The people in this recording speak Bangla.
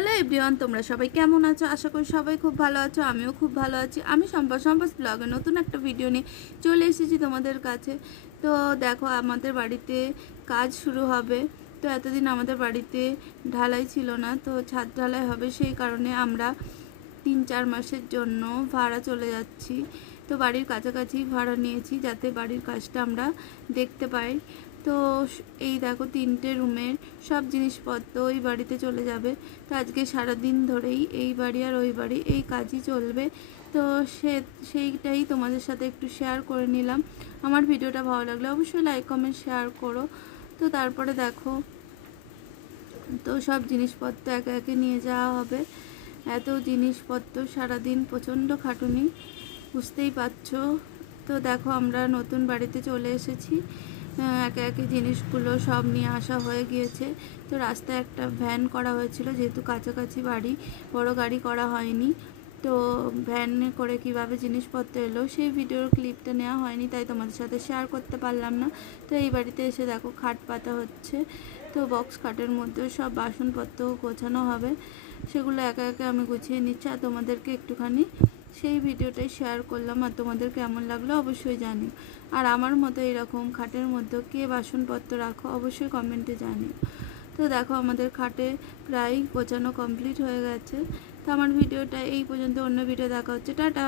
হ্যালো এভরিওয়ান, তোমরা সবাই কেমন আছো? আশা করি সবাই খুব ভালো আছো, আমিও খুব ভালো আছি। আমি সম্পা সম্পাস ব্লগে নতুন একটা ভিডিও নিয়ে চলে এসেছি তোমাদের কাছে। তো দেখো, আমাদের বাড়িতে কাজ শুরু হবে। তো এতদিন আমাদের বাড়িতে ঢালাই ছিল না, তো ছাদ ঢালাই হবে সেই কারণে আমরা তিন, চার মাসের জন্য ভাড়া চলে যাচ্ছি। তো বাড়ির কাছাকাছি ভাড়া নিয়েছি যাতে বাড়ির কাজটা আমরা দেখতে পাই। তো এই দেখো তিনটে রুমের সব জিনিসপত্র ওই বাড়িতে চলে যাবে। তো আজকে সারাদিন ধরেই এই বাড়ি আর ওই বাড়ি এই কাজই চলবে। তো সে, সেইটাই তোমাদের সাথে একটু শেয়ার করে নিলাম। আমার ভিডিওটা ভালো লাগলে অবশ্যই লাইক কমেন্ট শেয়ার করো। তো তারপরে দেখো, তো সব জিনিসপত্র একে একে নিয়ে যাওয়া হবে। এত জিনিসপত্র সারাদিন প্রচণ্ড খাটুনি, বুঝতেই পারছ? তো দেখো আমরা নতুন বাড়িতে চলে এসেছি। একে একে জিনিসগুলো সব নিয়ে আসা হয়ে গিয়েছে। তো রাস্তায় একটা ভ্যান করা হয়েছিল, যেহেতু কাছাকাছি বাড়ি, বড় গাড়ি করা হয়নি। তো ভ্যানে করে কীভাবে জিনিসপত্র এলো, সেই ভিডিওর ক্লিপটা নেওয়া হয়নি, তাই তোমাদের সাথে শেয়ার করতে পারলাম না। তো এই বাড়িতে এসে দেখো, খাট পাতা হচ্ছে। তো বক্স খাটের মধ্যে সব বাসনপত্র গোছানো হবে। সেগুলো একা একা আমি গুছিয়ে নিচ্ছি, আর তোমাদেরকে একটুখানি সেই ভিডিওটাই শেয়ার করলাম আর তোমাদের কেমন লাগল অবশ্যই জানি আর আমার মতো এরকম খাটের মধ্যে কে বাসনপত্র রাখো অবশ্যই কমেন্টে জানিও। তো দেখো আমাদের খাটে প্রায় গোছানো কমপ্লিট হয়ে গেছে। তো আমার ভিডিওটা এই পর্যন্ত, অন্য ভিডিও দেখা হচ্ছে। টাটা!